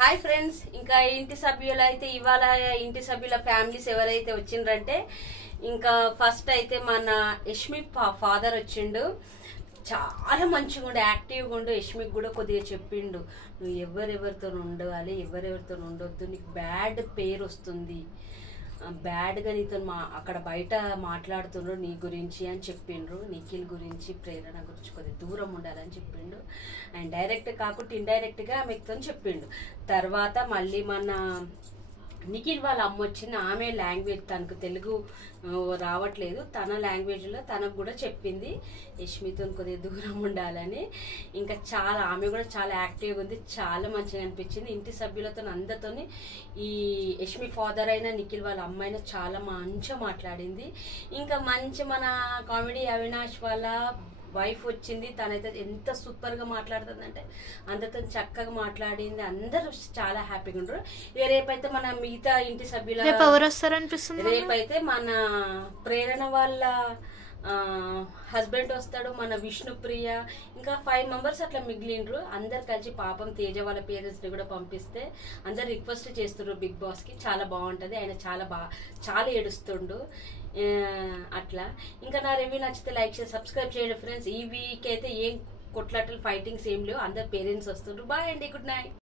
Hi friends, ఇంకా ఇంటి సభ్యులు అయితే ఇవాళ ఇంటి సభ్యుల ఫ్యామిలీస్ ఎవరైతే వచ్చిండ్రంటే ఇంకా ఫస్ట్ అయితే మన యష్మి ఫాదర్ వచ్చిండు. చాలా మంచిగా ఉండు, యాక్టివ్గా ఉండు. యష్మికి కూడా కొద్దిగా చెప్పిండు, నువ్వు ఎవరెవరితో ఉండాలి, ఎవరెవరితో ఉండొద్దు, నీకు బ్యాడ్ పేరు వస్తుంది, బ్యాడ్గా నీతో అక్కడ బయట మాట్లాడుతుండ్రు నీ గురించి అని చెప్పిండ్రు. నిఖిల్ గురించి, ప్రేరణ గురించి కొద్దిగా దూరం ఉండాలని చెప్పిండు. అండ్ డైరెక్ట్ కాకుండా ఇండైరెక్ట్గా ఆమెతో చెప్పిండు. తర్వాత మళ్ళీ మన నిఖిల్ వాళ్ళ అమ్మ వచ్చింది. ఆమె లాంగ్వేజ్ తనకు తెలుగు రావట్లేదు, తన లాంగ్వేజ్లో తనకు కూడా చెప్పింది యష్మితో కొద్దిగా దూరం ఉండాలని. ఇంకా చాలా ఆమె కూడా చాలా యాక్టివ్గా ఉంది, చాలా మంచిగా అనిపించింది. ఇంటి సభ్యులతో అందరితో ఈ యష్మి ఫాదర్ అయినా నిఖిల్ వాళ్ళ అమ్మ అయినా చాలా మంచిగా మాట్లాడింది. ఇంకా మంచి మన కామెడీ అవినాష్ వాళ్ళ వైఫ్ వచ్చింది, తనైతే ఎంత సూపర్గా మాట్లాడుతుందంటే అందరితో చక్కగా మాట్లాడింది. అందరూ చాలా హ్యాపీగా ఉంటారు. రేపైతే మన మిగతా ఇంటి సభ్యుల ఎవరు వస్తారనిపిస్తుంది. రేపైతే మన ప్రేరణ వాళ్ళ హస్బెండ్ వస్తాడు, మన విష్ణుప్రియ, ఇంకా 5 మెంబర్స్ అట్లా మిగిలిండ్రు. అందరు కలిసి పాపం తేజ వాళ్ళ పేరెంట్స్ని కూడా పంపిస్తే అందరు రిక్వెస్ట్ చేస్తున్నారు బిగ్ బాస్కి. చాలా బాగుంటుంది, ఆయన చాలా ఏడుస్తుండు అట్లా. ఇంకా నా రివ్యూ నచ్చితే లైక్ చేసి సబ్స్క్రైబ్ చేయండి ఫ్రెండ్స్. ఈ వీక్ అయితే ఏం కొట్లాటలు ఫైటింగ్స్ ఏం లేవు, అందరు పేరెంట్స్ వస్తుండ్రు. బాయ్ అండి, గుడ్ నైట్.